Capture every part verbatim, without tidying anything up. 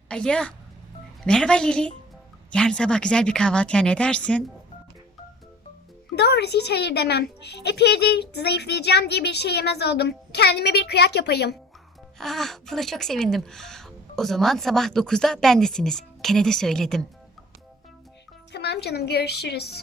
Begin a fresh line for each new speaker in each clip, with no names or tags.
Alo. Merhaba Lili. Yarın sabah güzel bir kahvaltıya ne dersin?
Doğrusu hiç hayır demem. Epeydir zayıflayacağım diye bir şey yemez oldum. Kendime bir kıyak yapayım.
Ah, buna çok sevindim. O zaman sabah dokuzda bendesiniz. Kene de söyledim.
Tamam canım, görüşürüz.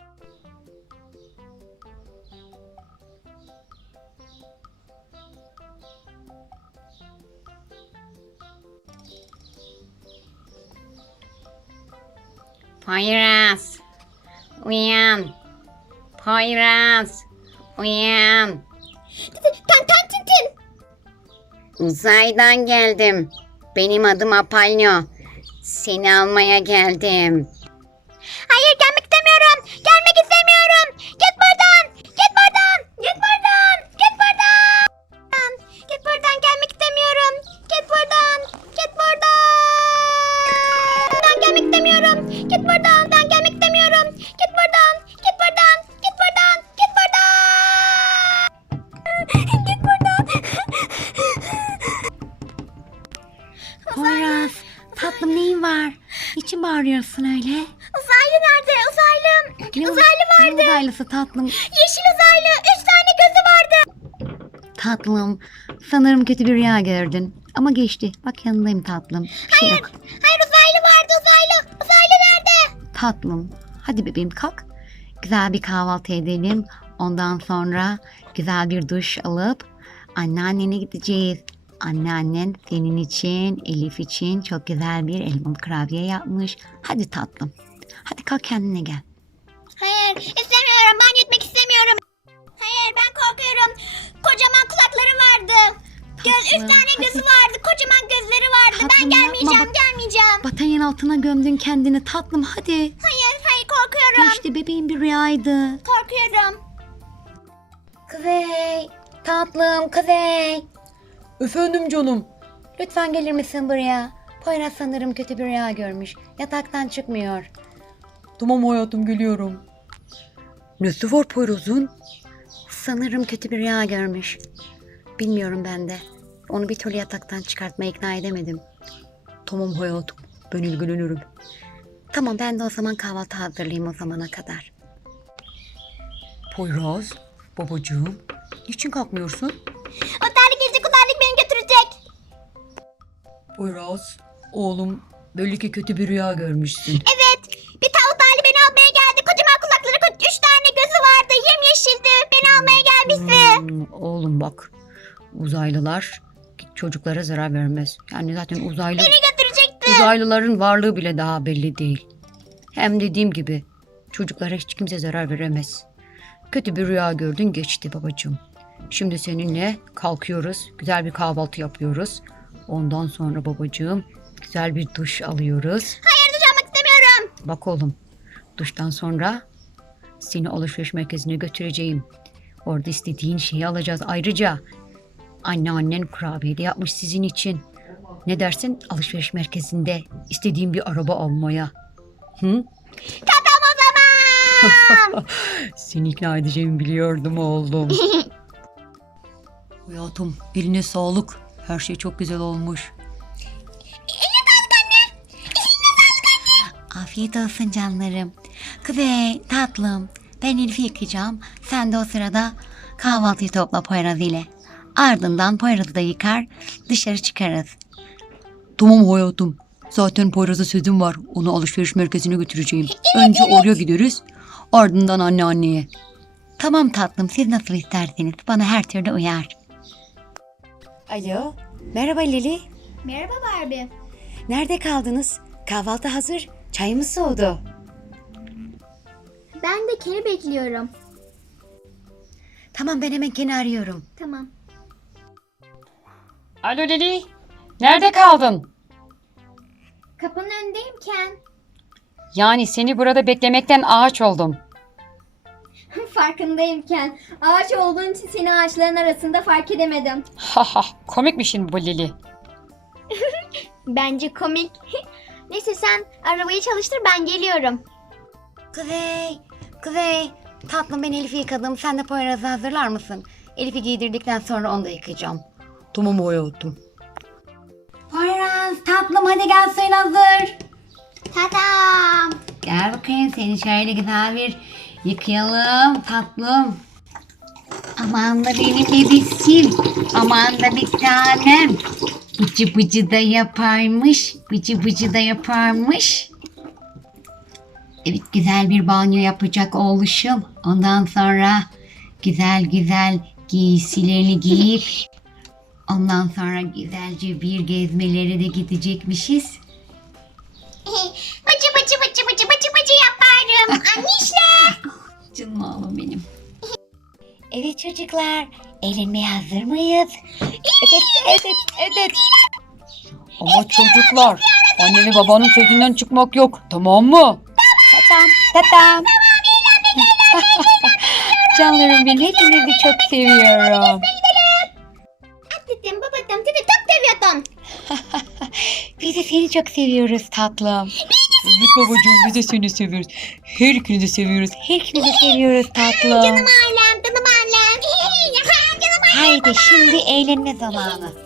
Poyraz, uyan. Poyraz, uyan.
Ten ten tin tin.
Uzaydan geldim. Benim adım Apollo. Seni almaya geldim.
Hayır, gelmek istemiyorum. Gelmek istemiyorum. Git buradan. Git buradan. Git buradan. Git buradan. Git buradan, gelmek istemiyorum. Git buradan. Git buradan. Ben gelmek istemiyorum. Git buradan. Ben gelmek istemiyorum. Git buradan. Git buradan. Git buradan. Git buradan. Git buradan.
Poyraz, tatlım neyin var? Niçin bağırıyorsun öyle?
Uzaylı nerede? Uzaylı.
Ne
Uzaylı
Ne
vardı.
uzaylısı tatlım?
Yeşil uzaylı. Üç tane gözü vardı.
Tatlım, sanırım kötü bir rüya gördün. Ama geçti. Bak yanındayım tatlım. Bir şey yok.
Hayır, uzaylı vardı. Uzaylı. Uzaylı nerede?
Tatlım, hadi bebeğim kalk. Güzel bir kahvaltı edelim. Ondan sonra güzel bir duş alıp anneannene gideceğiz. Anneannen senin için, Elif için çok güzel bir elmalı kurabiye yapmış. Hadi tatlım. Hadi kalk kendine gel.
Hayır, istemiyorum. Ben gitmek istemiyorum. Hayır, ben korkuyorum. Kocaman kulakları vardı. Göz, üç
Tatlım,
tane gözü
hadi.
vardı. Kocaman gözleri vardı. Ben
Tatlım,
gelmeyeceğim,
yapma bak.
gelmeyeceğim.
Batanyanın altına gömdün kendini tatlım hadi.
Hayır, hayır, korkuyorum.
Geçti bebeğim bir rüyaydı.
Korkuyorum.
Kuzey, tatlım Kuzey.
Efendim canım.
Lütfen gelir misin buraya? Poyraz sanırım kötü bir rüya görmüş. Yataktan çıkmıyor.
Tamam hayatım, geliyorum.
Nesi var Poyraz'ın? Sanırım kötü bir rüya görmüş. Bilmiyorum ben de. Onu bir türlü yataktan çıkartmaya ikna edemedim.
Tamam hayatım, ben ilgilenirim.
Tamam ben de o zaman kahvaltı hazırlayayım o zamana kadar.
Poyraz, babacığım, niçin kalkmıyorsun?
Otellik gelecek, otellik beni götürecek.
Poyraz, oğlum, belli ki kötü bir rüya görmüşsün.
Evet, bir tane otelli beni almaya geldi. Kocaman kulakları, ko- üç tane gözü vardı. Yemyeşildi. Beni almaya gelmişti.
Hmm, oğlum bak, uzaylılar çocuklara zarar vermez. Yani zaten uzaylı
Beni götürecekti.
uzaylıların varlığı bile daha belli değil. Hem dediğim gibi çocuklara hiç kimse zarar veremez. Kötü bir rüya gördün, geçti babacığım. Şimdi seninle kalkıyoruz. Güzel bir kahvaltı yapıyoruz. Ondan sonra babacığım güzel bir duş alıyoruz.
Hayır, duş almak istemiyorum.
Bak oğlum, duştan sonra seni alışveriş merkezine götüreceğim. Orada istediğin şeyi alacağız. Ayrıca anneannen kurabiye de yapmış sizin için. Ne dersin alışveriş merkezinde istediğin bir araba almaya? Hı?
Tamam o zaman.
Seni ikna edeceğimi biliyordum oğlum. Hayatım, eline sağlık. Her şey çok güzel olmuş.
Afiyet olsun canlarım. Kuzey tatlım ben Elif'i yıkayacağım. Sen de o sırada kahvaltıyı topla Poyraz ile. Ardından Poyraz'ı da yıkar dışarı çıkarız.
Tamam hayatım. Zaten Poyraz'a sözüm var. Onu alışveriş merkezine götüreceğim. Önce oraya gideriz. Ardından anneanneye.
Tamam tatlım siz nasıl isterseniz bana her türlü uyar. Alo merhaba Lili.
Merhaba Barbie.
Nerede kaldınız? Kahvaltı hazır. Çayımız soğudu.
Ben de Ken'i bekliyorum.
Tamam ben hemen Ken'i arıyorum.
Tamam.
Alo Lili. Nerede kaldın?
Kapının önündeyim Ken.
Yani seni burada beklemekten ağaç oldum.
Farkındayım Ken. Ağaç olduğun için seni ağaçların arasında fark edemedim.
Ha ha, komikmişin bu Lili.
Bence komik. Neyse sen arabayı çalıştır, ben geliyorum.
Kuzey, Kuzey. Tatlım ben Elif'i yıkadım. Sen de Poyraz'ı hazırlar mısın? Elif'i giydirdikten sonra onu da yıkayacağım.
Tamam hayatım.
Poyraz tatlım tatlım hadi gel suyun hazır.
Tadam.
Gel bakayım seni şöyle güzel bir yıkayalım tatlım. Aman da benim bebişim. Aman da bir tanem. Bıcı bıcı da yaparmış. Bıcı bıcı da yaparmış. Evet güzel bir banyo yapacak oğluşum. Ondan sonra güzel güzel giysilerini giyip ondan sonra güzelce bir gezmelere de gidecekmişiz.
Bıcı bıcı bıcı bıcı bıcı bıcı yaparım. Annişle.
Canım oğlum benim. Evet çocuklar, eğlenmeye hazır mıyız?
Evet, evet, evet. Ama çocuklar, anne ve babanın sözünden çıkmak yok. Tamam mı?
Tatam, tatam. Canlarım benim, hepinizi çok seviyorum.
Dedim babacığım sizi çok seviyordum.
Biz de seni çok seviyoruz tatlım.
Evet babacığım, biz de seni seviyoruz. Her ikinizi seviyoruz.
Her ikimizi seviyoruz tatlım.
Ailem canım ailem. Canım ailem.
Haydi şimdi eğlenme zamanı.